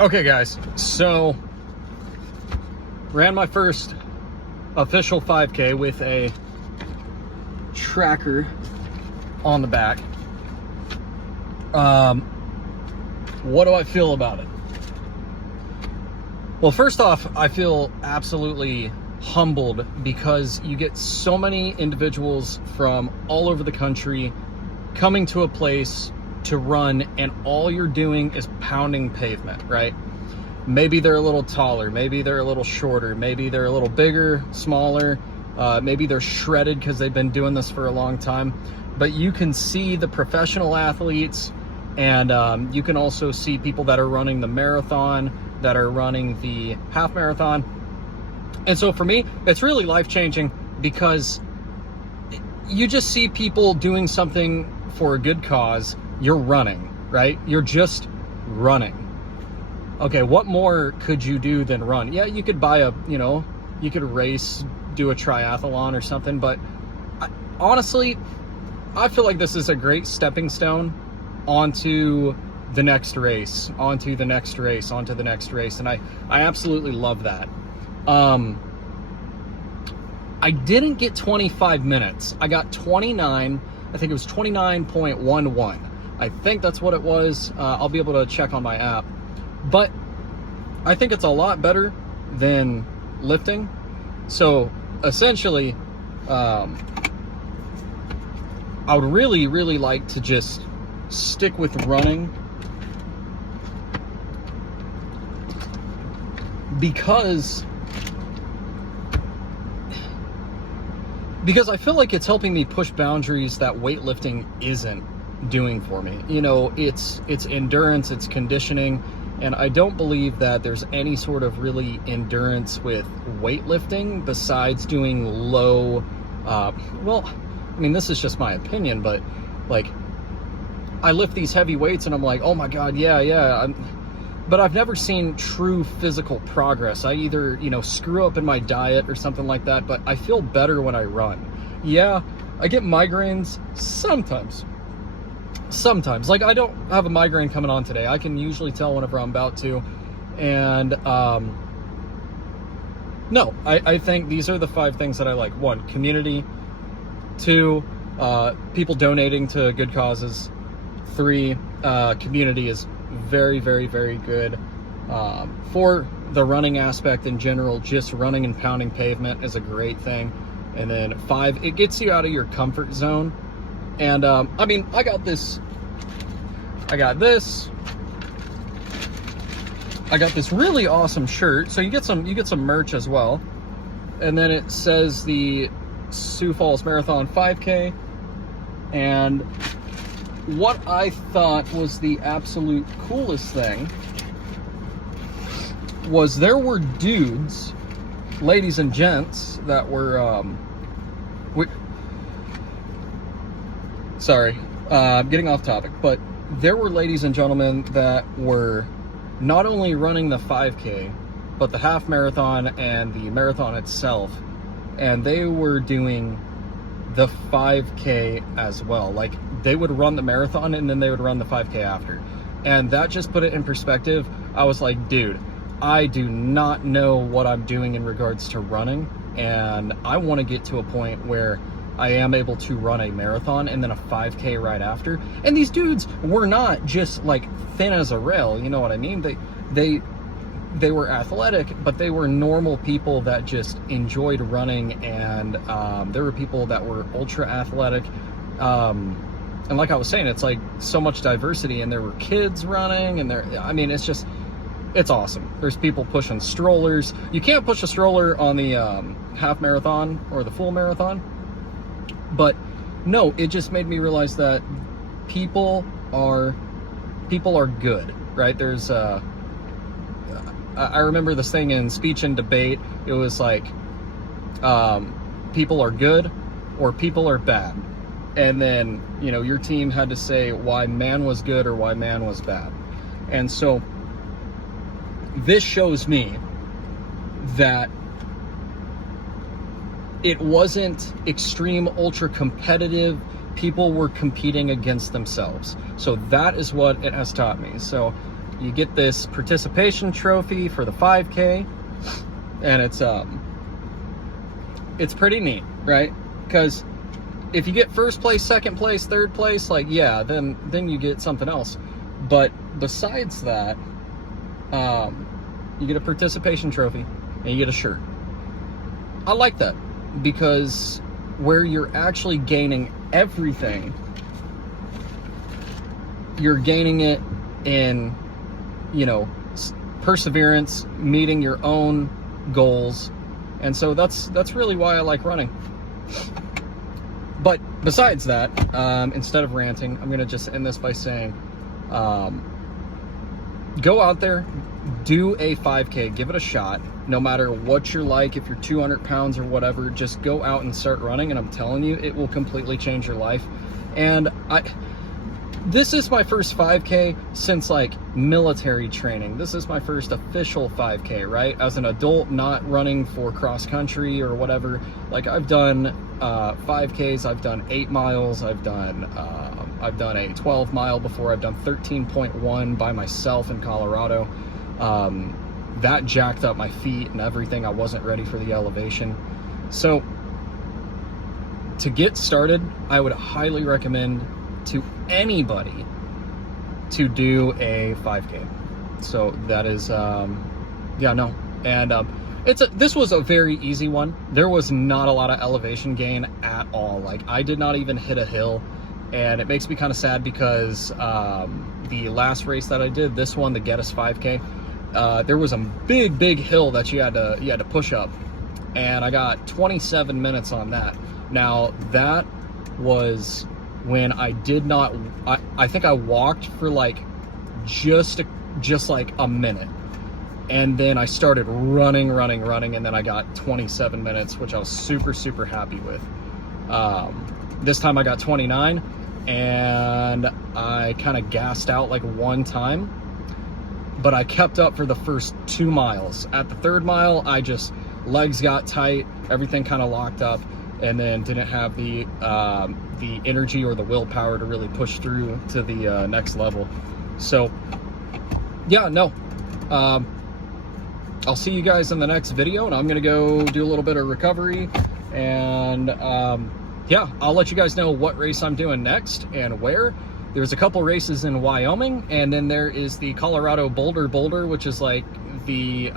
Okay guys, so ran my first official 5K with a tracker on the back. What do I feel about it? Well, first off, I feel absolutely humbled because you get so many individuals from all over the country coming to a place to run, and all you're doing is pounding pavement, right? Maybe they're a little taller, maybe they're a little shorter, maybe they're a little bigger, smaller, maybe they're shredded because they've been doing this for a long time. But you can see the professional athletes, and you can also see people that are running the marathon, that are running the half marathon. And so for me, it's really life-changing because you just see people doing something for a good cause. You're running, right? You're just running. Okay, what more could you do than run? Yeah, you could buy you could race, do a triathlon or something, but honestly, I feel like this is a great stepping stone onto the next race, onto the next race, onto the next race, and I absolutely love that. I didn't get 25 minutes. I got 29, I think it was 29.11. I think that's what it was. I'll be able to check on my app. But I think it's a lot better than lifting. So essentially, I would really, really like to just stick with running because I feel like it's helping me push boundaries that weightlifting isn't doing for me. You know, it's endurance, it's conditioning, and I don't believe that there's any sort of really endurance with weightlifting besides doing low, well, I mean, this is just my opinion, but like, I lift these heavy weights and I'm like, oh my God, yeah. But I've never seen true physical progress. I either, screw up in my diet or something like that, but I feel better when I run. Yeah, I get migraines sometimes. Like, I don't have a migraine coming on today. I can usually tell whenever I'm about to. And, no, I think these are the 5 things that I like. 1, community. 2, people donating to good causes. 3, community is very, very, very good. 4, the running aspect in general, just running and pounding pavement is a great thing. And then 5, it gets you out of your comfort zone. And I mean, I got this really awesome shirt. So you get some merch as well. And then it says the SIOUX Falls Marathon 5K. And what I thought was the absolute coolest thing was there were dudes, ladies and gents, that were sorry, getting off topic, but there were ladies and gentlemen that were not only running the 5K, but the half marathon and the marathon itself, and they were doing the 5K as well. Like, they would run the marathon and then they would run the 5K after. And that just put it in perspective. I was like, dude, I do not know what I'm doing in regards to running, and I want to get to a point where I am able to run a marathon and then a 5K right after. And these dudes were not just like thin as a rail, you know what I mean? They were athletic, but they were normal people that just enjoyed running, and there were people that were ultra athletic. And like I was saying, it's like so much diversity, and there were kids running, and it's awesome. There's people pushing strollers. You can't push a stroller on the half marathon or the full marathon. But no, it just made me realize that people are good, right? There's I remember this thing in speech and debate. It was like, people are good or people are bad. And then, your team had to say why man was good or why man was bad. And so this shows me that it wasn't extreme ultra competitive. People were competing against themselves. So that is what it has taught me. So you get this participation trophy for the 5K, and it's pretty neat, right? Because if you get first place, second place, third place, like, yeah, then you get something else. But besides that, you get a participation trophy and you get a shirt. I like that, because where you're actually gaining everything, you're gaining it in, you know, perseverance, meeting your own goals. And so that's really why I like running. But besides that, instead of ranting, I'm going to just end this by saying, go out there, do a 5K, give it a shot. No matter what you're like, if you're 200 pounds or whatever, just go out and start running, and I'm telling you, it will completely change your life. And this is my first 5K since like military training. This is my first official 5K, right? As an adult, not running for cross country or whatever. Like, I've done 5Ks, I've done 8 miles, I've done a 12 mile before, I've done 13.1 by myself in Colorado. That jacked up my feet and everything. I wasn't ready for the elevation. So to get started, I would highly recommend to anybody to do a 5K. So that is, yeah, no. And this was a very easy one. There was not a lot of elevation gain at all. Like, I did not even hit a hill. And it makes me kind of sad because the last race that I did, this one, the Geddes 5K, there was a big hill that you had to push up, and I got 27 minutes on that. Now, that was when I did not, I think I walked for like just like a minute, and then I started running, and then I got 27 minutes, which I was super happy with. This time I got 29, and I kind of gassed out like one time, but I kept up for the first 2 miles. At the 3rd mile, legs got tight, everything kind of locked up, and then didn't have the energy or the willpower to really push through to the next level. So yeah, no, I'll see you guys in the next video, and I'm gonna go do a little bit of recovery, and yeah, I'll let you guys know what race I'm doing next and where. There's a couple races in Wyoming, and then there is the Colorado Boulder, which is like the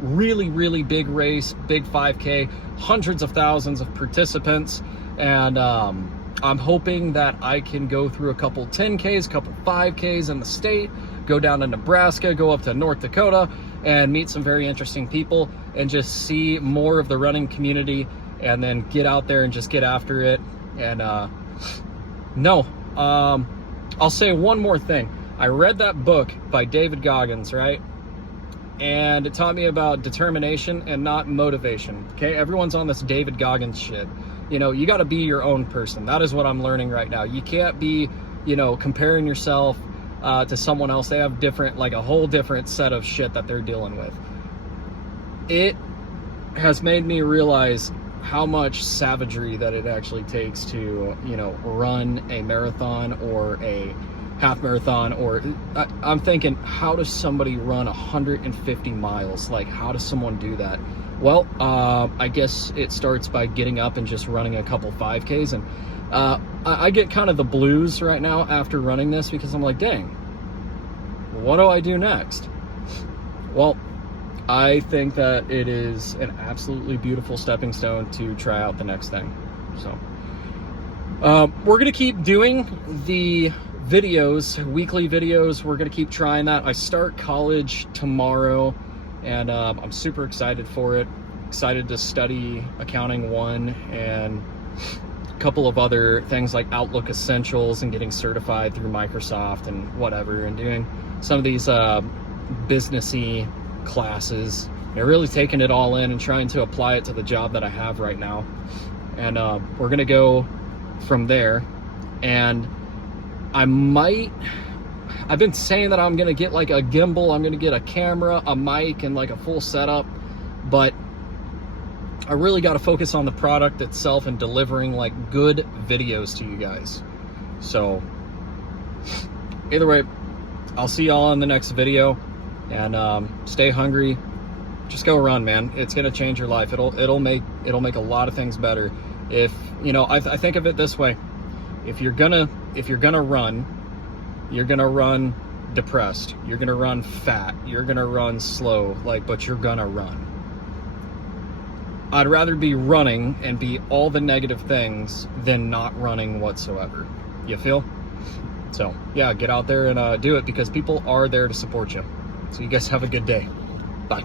really big race, big 5K, hundreds of thousands of participants. And I'm hoping that I can go through a couple 10Ks, couple 5Ks in the state, go down to Nebraska, go up to North Dakota, and meet some very interesting people, and just see more of the running community, and then get out there and just get after it. And I'll say one more thing. I read that book by David Goggins, right? And it taught me about determination and not motivation. Okay, everyone's on this David Goggins shit. You know, you got to be your own person. That is what I'm learning right now. You can't be, you know, comparing yourself to someone else. They have different, like a whole different set of shit that they're dealing with. It has made me realize how much savagery that it actually takes to, you know, run a marathon or a half marathon. Or I'm thinking, how does somebody run 150 miles? Like, how does someone do that? Well, I guess it starts by getting up and just running a couple 5Ks. And I get kind of the blues right now after running this, because I'm like, dang, what do I do next? Well, I think that it is an absolutely beautiful stepping stone to try out the next thing. So we're going to keep doing the videos, weekly videos. We're going to keep trying that. I start college tomorrow, and I'm super excited for it. Excited to study Accounting 1 and a couple of other things like Outlook Essentials, and getting certified through Microsoft and whatever, and doing some of these businessy classes, and really taking it all in and trying to apply it to the job that I have right now. And we're gonna go from there. And I've been saying that I'm gonna get like a gimbal, I'm gonna get a camera, a mic, and like a full setup, but I really got to focus on the product itself and delivering like good videos to you guys. So either way, I'll see y'all in the next video, and stay hungry. Just go run, man. It's gonna change your life. It'll make a lot of things better. If you know, I think of it this way: if you're gonna run, you're gonna run depressed. You're gonna run fat. You're gonna run slow. But you're gonna run. I'd rather be running and be all the negative things than not running whatsoever. You feel? So yeah, get out there and do it, because people are there to support you. So you guys have a good day. Bye.